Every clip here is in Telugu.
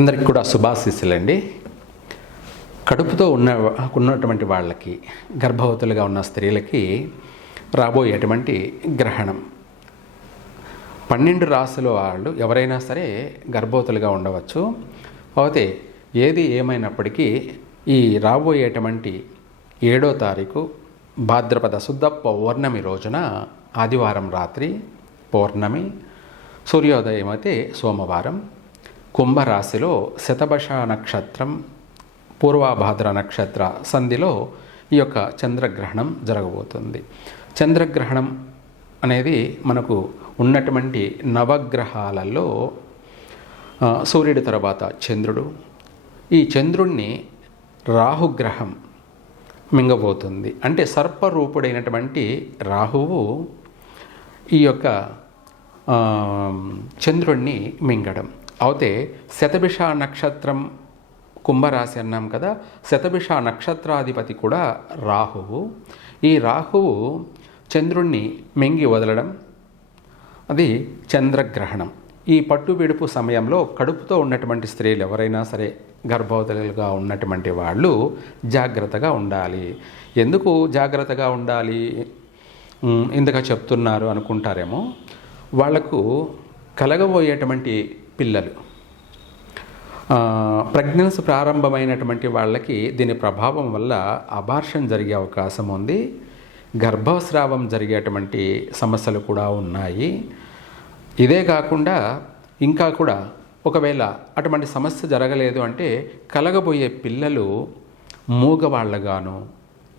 అందరికి కూడా శుభాశీస్సులండి. కడుపుతో ఉన్నటువంటి వాళ్ళకి, గర్భవతులుగా ఉన్న స్త్రీలకి రాబోయేటువంటి గ్రహణం 12 రాశుల వాళ్ళు ఎవరైనా సరే గర్భవతులుగా ఉండవచ్చు. అయితే ఏది ఏమైనప్పటికీ ఈ రాబోయేటువంటి 7వ తారీఖు భాద్రపద శుద్ధ పౌర్ణమి రోజున, ఆదివారం రాత్రి పౌర్ణమి, సూర్యోదయం అయితే సోమవారం, కుంభరాశిలో శతభష నక్షత్రం పూర్వభాద్ర నక్షత్ర సంధిలో ఈ యొక్క చంద్రగ్రహణం జరగబోతుంది. చంద్రగ్రహణం అనేది మనకు ఉన్నటువంటి నవగ్రహాలలో సూర్యుడి తర్వాత చంద్రుడు. ఈ చంద్రుణ్ణి రాహుగ్రహం మింగబోతుంది. అంటే సర్పరూపుడైనటువంటి రాహువు ఈ యొక్క చంద్రుణ్ణి మింగడం. అయితే శతభిష నక్షత్రం కుంభరాశి అన్నాం కదా, శతభిష నక్షత్రాధిపతి కూడా రాహువు. ఈ రాహువు చంద్రుణ్ణి మింగి వదలడం, అది చంద్రగ్రహణం. ఈ పట్టు విడుపు సమయంలో కడుపుతో ఉన్నటువంటి స్త్రీలు ఎవరైనా సరే గర్భవతులుగా ఉన్నటువంటి వాళ్ళు జాగ్రత్తగా ఉండాలి. ఎందుకు జాగ్రత్తగా ఉండాలి, ఇందుగా చెప్తున్నారు అనుకుంటారేమో. వాళ్లకు కలగబోయేటువంటి పిల్లలు, ప్రెగ్నెన్సీ ప్రారంభమైనటువంటి వాళ్ళకి దీని ప్రభావం వల్ల అబార్షన్ జరిగే అవకాశం ఉంది. గర్భస్రావం జరిగేటువంటి సమస్యలు కూడా ఉన్నాయి. ఇదే కాకుండా ఇంకా కూడా ఒకవేళ అటువంటి సమస్య జరగలేదు అంటే కలగబోయే పిల్లలు మూగవాళ్ళుగాను,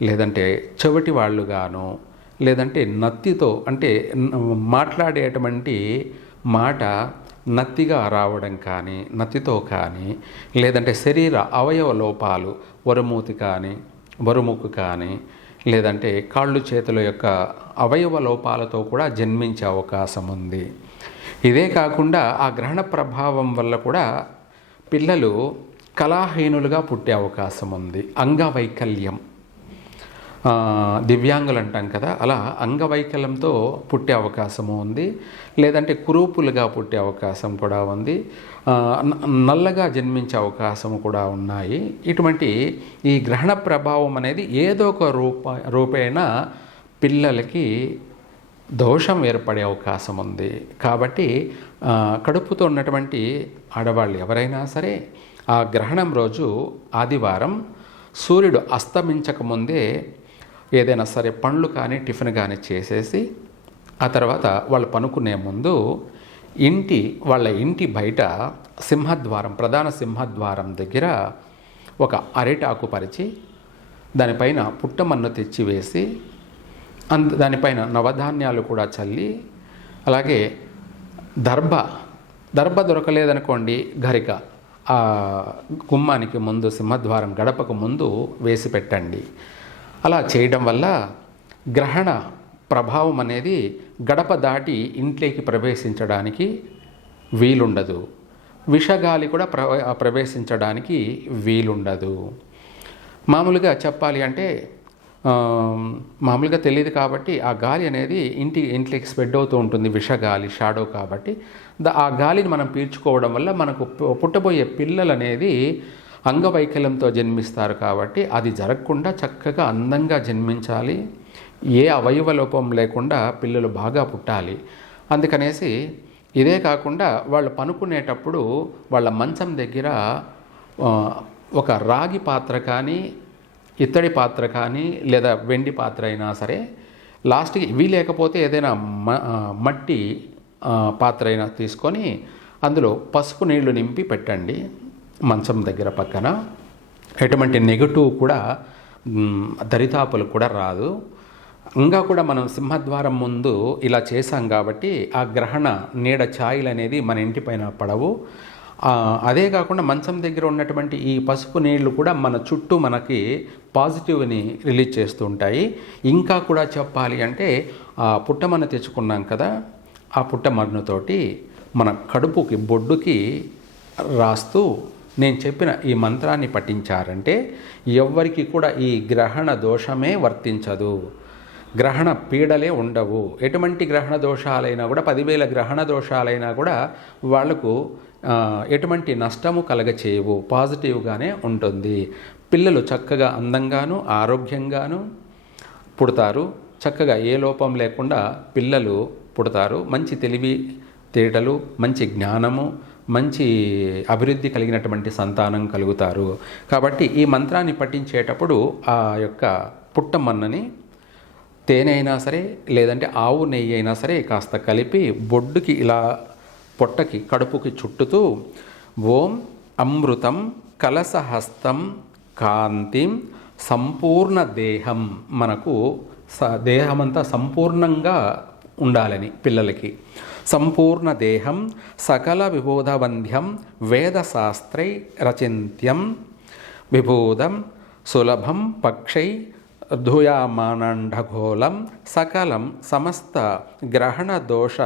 లేదంటే చెవిటి వాళ్ళుగాను, లేదంటే నత్తితో, అంటే మాట్లాడేటువంటి మాట నత్తిగా రావడం కానీ, నత్తితో కానీ, లేదంటే శరీర అవయవ లోపాలు, వరుమూతి కానీ, వరుముక్కు కానీ, లేదంటే కాళ్ళు చేతుల యొక్క అవయవ లోపాలతో కూడా జన్మించే అవకాశం ఉంది. ఇదే కాకుండా ఆ గ్రహణ ప్రభావం వల్ల కూడా పిల్లలు కళాహీనులుగా పుట్టే అవకాశం ఉంది. అంగవైకల్యం, దివ్యాంగులు అంటాం కదా, అలా అంగవైకల్యంతో పుట్టే అవకాశము ఉంది. లేదంటే కురూపులుగా పుట్టే అవకాశం కూడా ఉంది. నల్లగా జన్మించే అవకాశం కూడా ఉన్నాయి. ఇటువంటి ఈ గ్రహణ ప్రభావం అనేది ఏదో ఒక రూపేణ పిల్లలకి దోషం ఏర్పడే అవకాశం ఉంది. కాబట్టి కడుపుతో ఉన్నటువంటి ఆడవాళ్ళు ఎవరైనా సరే ఆ గ్రహణం రోజు ఆదివారం సూర్యుడు అస్తమించకముందే ఏదైనా సరే పండ్లు కానీ టిఫిన్ కానీ చేసేసి, ఆ తర్వాత వాళ్ళు పనుకునే ముందు వాళ్ళ ఇంటి బయట సింహద్వారం, ప్రధాన సింహద్వారం దగ్గర ఒక అరిటాకు పరిచి దానిపైన పుట్టమన్ను తెచ్చి వేసి, దానిపైన నవధాన్యాలు కూడా చల్లి, అలాగే దర్భ దొరకలేదనుకోండి, గరిక ఆ గుమ్మానికి ముందు, సింహద్వారం గడపకు ముందు వేసి పెట్టండి. అలా చేయడం వల్ల గ్రహణ ప్రభావం అనేది గడప దాటి ఇంట్లోకి ప్రవేశించడానికి వీలుండదు. విషగాలి కూడా ప్రవేశించడానికి వీలుండదు. మామూలుగా చెప్పాలి అంటే, మామూలుగా తెలియదు కాబట్టి ఆ గాలి అనేది ఇంట్లోకి స్ప్రెడ్ అవుతూ ఉంటుంది. విషగాలి, షాడో కాబట్టి ఆ గాలిని మనం పీల్చుకోవడం వల్ల మనకు పుట్టబోయే పిల్లలు అనేది అంగవైకల్యంతో జన్మిస్తారు. కాబట్టి అది జరగకుండా చక్కగా అందంగా జన్మించాలి. ఏ అవయవ లోపం లేకుండా పిల్లలు బాగా పుట్టాలి. అందుకనేసి ఇదే కాకుండా వాళ్ళు పనుకునేటప్పుడు వాళ్ళ మంచం దగ్గర ఒక రాగి పాత్ర కానీ, ఇత్తడి పాత్ర కానీ, లేదా వెండి పాత్ర అయినా సరే, లాస్ట్కి ఇవి లేకపోతే ఏదైనా మట్టి పాత్ర అయినా తీసుకొని అందులో పసుపు నీళ్లు నింపి పెట్టండి మంచం దగ్గర పక్కన. ఎటువంటి నెగటివ్ కూడా, దరితాపులు కూడా రాదు. ఇంకా కూడా మనం సింహద్వారం ముందు ఇలా చేశాం కాబట్టి ఆ గ్రహణ నీడ ఛాయలు అనేది మన ఇంటిపైన పడవు. అదే కాకుండా మంచం దగ్గర ఉన్నటువంటి ఈ పసుపు నీళ్లు కూడా మన చుట్టూ మనకి పాజిటివ్ని రిలీజ్ చేస్తూ ఉంటాయి. ఇంకా కూడా చెప్పాలి అంటే ఆ పుట్టమన్ను తెచ్చుకున్నాం కదా, ఆ పుట్టమన్నుతోటి మన కడుపుకి, బొడ్డుకి రాస్తూ నేను చెప్పిన ఈ మంత్రాన్ని పఠించారంటే ఎవ్వరికి కూడా ఈ గ్రహణ దోషమే వర్తించదు. గ్రహణ పీడలే ఉండవు. ఎటువంటి గ్రహణ దోషాలైనా కూడా 10,000 గ్రహణ దోషాలైనా కూడా వాళ్లకు ఎటువంటి నష్టము కలగచేయవు, పాజిటివ్గానే ఉంటుంది. పిల్లలు చక్కగా అందంగాను ఆరోగ్యంగాను పుడతారు. చక్కగా ఏ లోపం లేకుండా పిల్లలు పుడతారు. మంచి తెలివి తేటలు, మంచి జ్ఞానము, మంచి అభివృద్ధి కలిగినటువంటి సంతానం కలుగుతారు. కాబట్టి ఈ మంత్రాన్ని పఠించేటప్పుడు ఆ యొక్క పుట్టమన్నని తేనె అయినా సరే లేదంటే ఆవు నెయ్యి అయినా సరే కాస్త కలిపి బొడ్డుకి ఇలా పొట్టకి కడుపుకి చుట్టుతూ ఓం అమృతం కలసహస్తం కాంతిం సంపూర్ణ దేహం, మనకు దేహమంతా సంపూర్ణంగా ఉండాలని పిల్లలకి, సంపూర్ణ దేహం సకల విబోధవంధ్యం వేదశాస్త్రై రచింత్యం విబోధం సులభం పక్షై ధూయామానండఘోళం సకలం సమస్త గ్రహణ దోష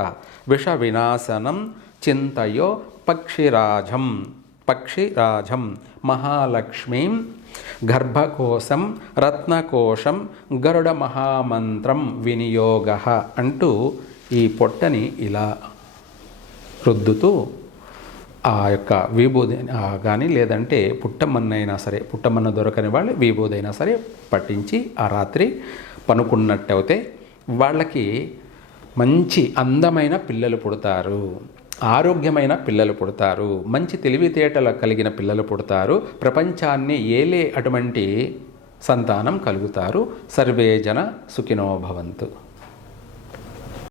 విష వినాశనం చింతయో పక్షిరాజం మహాలక్ష్మీం గర్భకోశం రత్నకోశం గరుడ మహామంత్రం వినియోగ అంటూ ఈ పొట్టని ఇలా రుద్దుతూ ఆ యొక్క విభూది కానీ లేదంటే పుట్టమన్నైనా సరే, పుట్టమన్న దొరకని వాళ్ళు విభూదైనా సరే పట్టించి ఆ రాత్రి పనుకున్నట్టయితే వాళ్ళకి మంచి అందమైన పిల్లలు పుడతారు, ఆరోగ్యమైన పిల్లలు పుడతారు, మంచి తెలివితేటలు కలిగిన పిల్లలు పుడతారు, ప్రపంచాన్ని ఏలే అటువంటి సంతానం కలుగుతారు. సర్వే జన సుఖినో భవంతు.